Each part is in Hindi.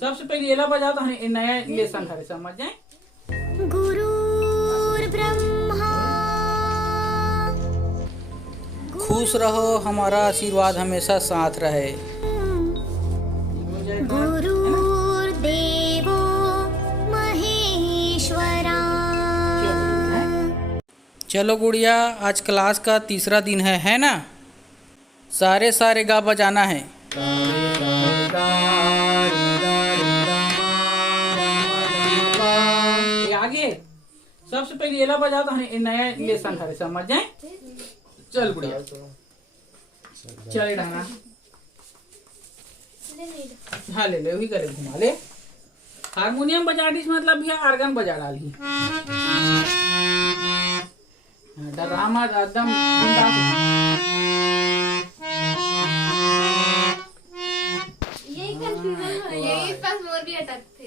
सबसे पहले एला बजा तो नया लेसन हरे समझ जाए। गुरुर् ब्रह्मा। खुश रहो, हमारा आशीर्वाद हमेशा साथ रहे। गुरुर्देवो महेश्वरा। चलो गुड़िया, आज क्लास का तीसरा दिन है ना। सारे गा बजाना है। आगे सबसे पहले एला बजा तो नया लेसन हरे समझ जाए। चल गुड़िया चले ढंगा। हाँ ले ले वही करे घुमा ले। हारमोनियम बजा दी मतलब भी आर्गन बजा डाली। ड्रामा एकदम यही कंफ्यूजन हो, यही पास मोर भी अटकते।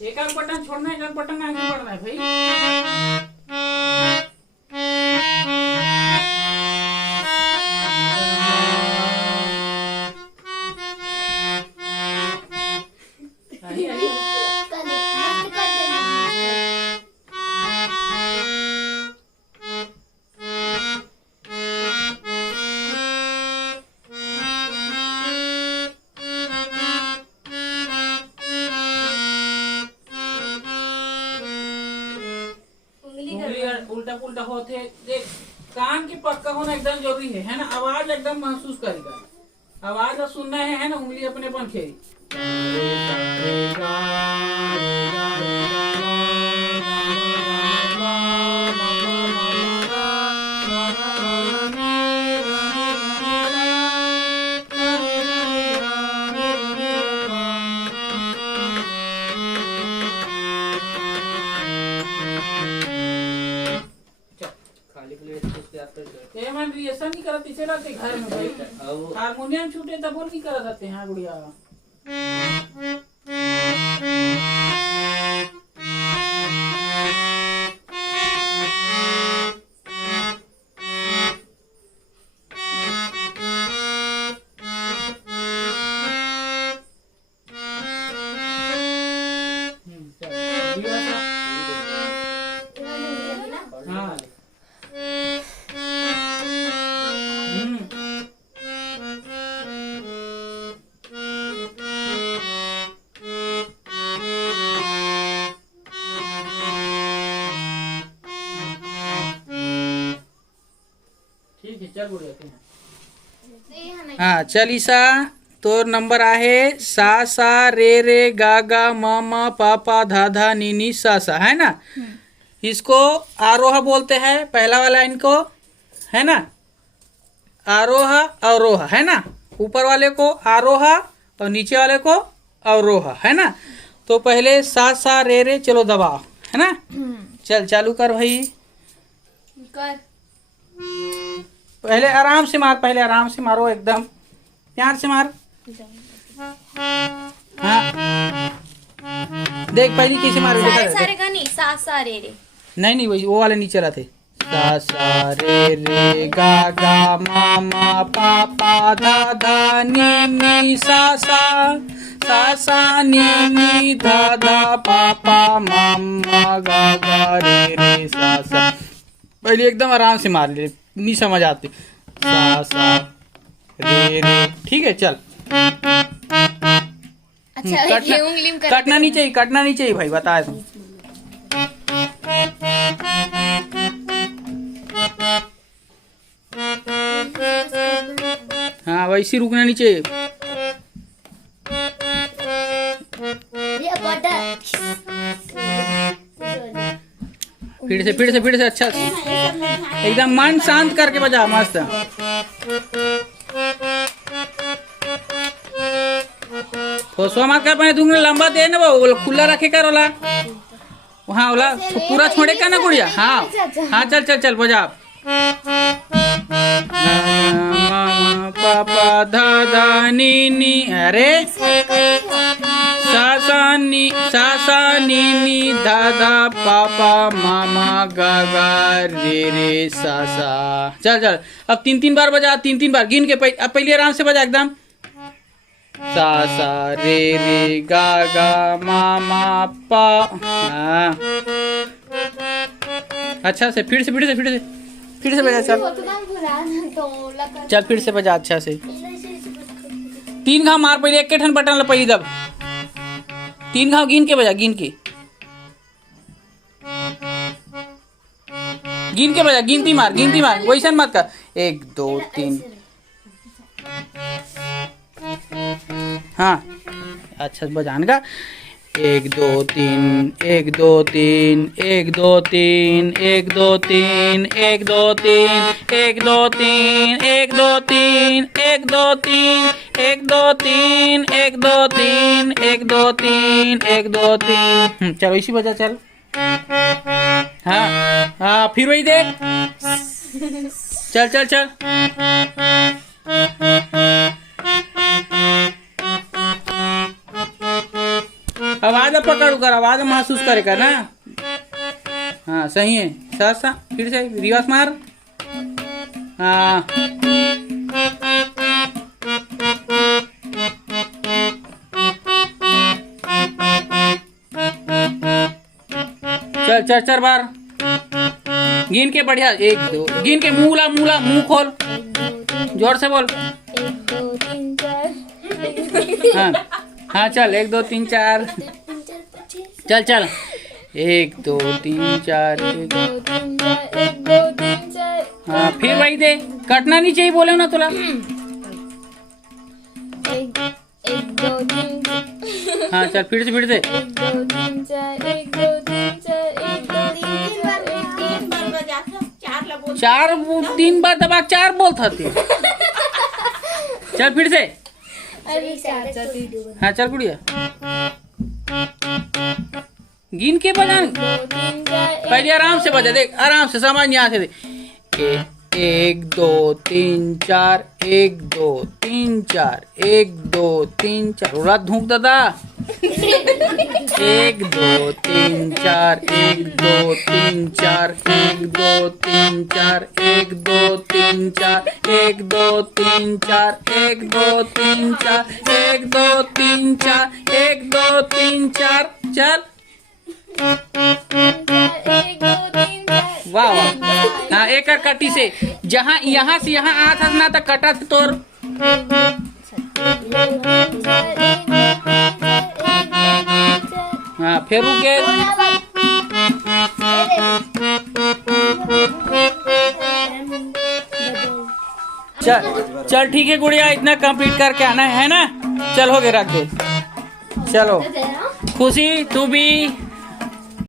एक बटन छोड़ना, एक बटन आगे बढ़ना है भाई। उल्टा पुल्टा होते देख। कान के पक्का होना एकदम जरूरी है ना। आवाज एकदम महसूस करेगा, आवाज का सुनना है ना। उंगली अपने अपन खेली। रिएक्शन नहीं करत इसे रहते घर में भाई। हारमोनियम छूटे तब वो नहीं करत रहते हैं गुड़िया। हाँ ठीक है चल गुड़िया। हाँ चल ईसा, तोर नंबर आहे सा सा रे रे गा गा मा मा पा पा धा धा नी नी सा सा, है ना। इसको आरोह बोलते हैं, पहला वाला इनको है ना। आरोह अवरोह है ना। ऊपर वाले को आरोह और नीचे वाले को अवरोह है ना। तो पहले सा सा रे रे चलो दबाओ, है ना। चल चालू कर भाई। कर पहले आराम से मार, पहले आराम से मारो, एकदम प्यार से मार। हाँ देख पहली कैसे मारो। सारे सारे का नहीं, सा सा रे रे। नहीं वही वो वाले नीचे रहा थे। सा सा रे रे गा गा मा मा पा पा धा धा नी नी सा सा सा सा नी नी धा धा पा पा मा मा गा गा रे रे सा सा। पहले एकदम आराम से मार ले, नहीं समझ आती। सा सा रे रे, ठीक है चल। अच्छा ये उंगली में कटना नहीं चाहिए, कटना नहीं चाहिए भाई, बताया तुम। हाँ वैसे रुकना नहीं चाहिए। फिर से अच्छा से एकदम मन शांत करके बजा मस्त। फोसवा मार कर अपने दूंगा लंबा दे ना, वो खुला रखे कर वाला वहाँ वाला पूरा छोड़े का ना गुड़िया। हाँ हाँ चल चल चल बजा। पापा धा धा नी नी, अरे सा सा नी नी धा धा पापा मामा गा गा रे सा सा। चल चल अब 3 बार बजा, 3 बार गिन के अब पहले आराम से बजा एकदम। सा सा रे गा गा मामा पा। हाँ अच्छा से फिर से बजा। चल फिर से बजा अच्छा से। 3 घाव मार पहले, एक ठन बटन ला पहले दब। 3 घाव गिन के बजा, गिन के बजा, गिनती मार वैसन मत कर। 1 2 3। हाँ अच्छा बजान का। 1 2 3 1 2 3 1 2 3 1 2 3 1 2 3 1 2 3 1 2 3 1 2 3 1 2 3 1 2 3 1 2 3 1 2 3। चलो इसी बजा चल। हाँ हाँ फिर वही देख। चल चल चल। आवाज पकड़ कर, आवाज महसूस करेगा ना। हाँ सही है। सा फिर से रिवर्स मार। हाँ चल 4 बार गिन के बढ़िया। 1 2 गिन के मुंह खोल, जोर से बोल। 1 2 3 4। हाँ हाँ चल 1 2 3 4। चल 1 2 3 4 1 2 3 4 1 2 3 4। हाँ फिर वही दे, कटना नहीं चाहिए बोले ना तुला। 1 2 3। हाँ चल फिर से 1 2 3 4 1 2 3 4 1 2 3 4 3 बार दबा 4 बोल था। चल फिर से। हाँ चल गुड़िया गिन के बजा। पहले आराम से बजा, देख आराम से, समझ यहाँ से देख। 1 2 3 4 1 2 3 4 1 2 3 4। उड़ा धूक दादा। 1 2 3 4 1 2 3 4 1 2 3 4 1 2 3 4 1 2 3 4 1 2 3 4 1 2 3 4 1 2 3 4। चल वाह वाह। हाँ एक कटी से, जहाँ यहाँ से यहाँ आ था ना तो कटा था तोर। हाँ फिर रुक गए। चल ठीक है गुड़िया, इतना कंप्लीट करके आना है ना। चल हो गया, रख दे। चलो खुशी तू भी।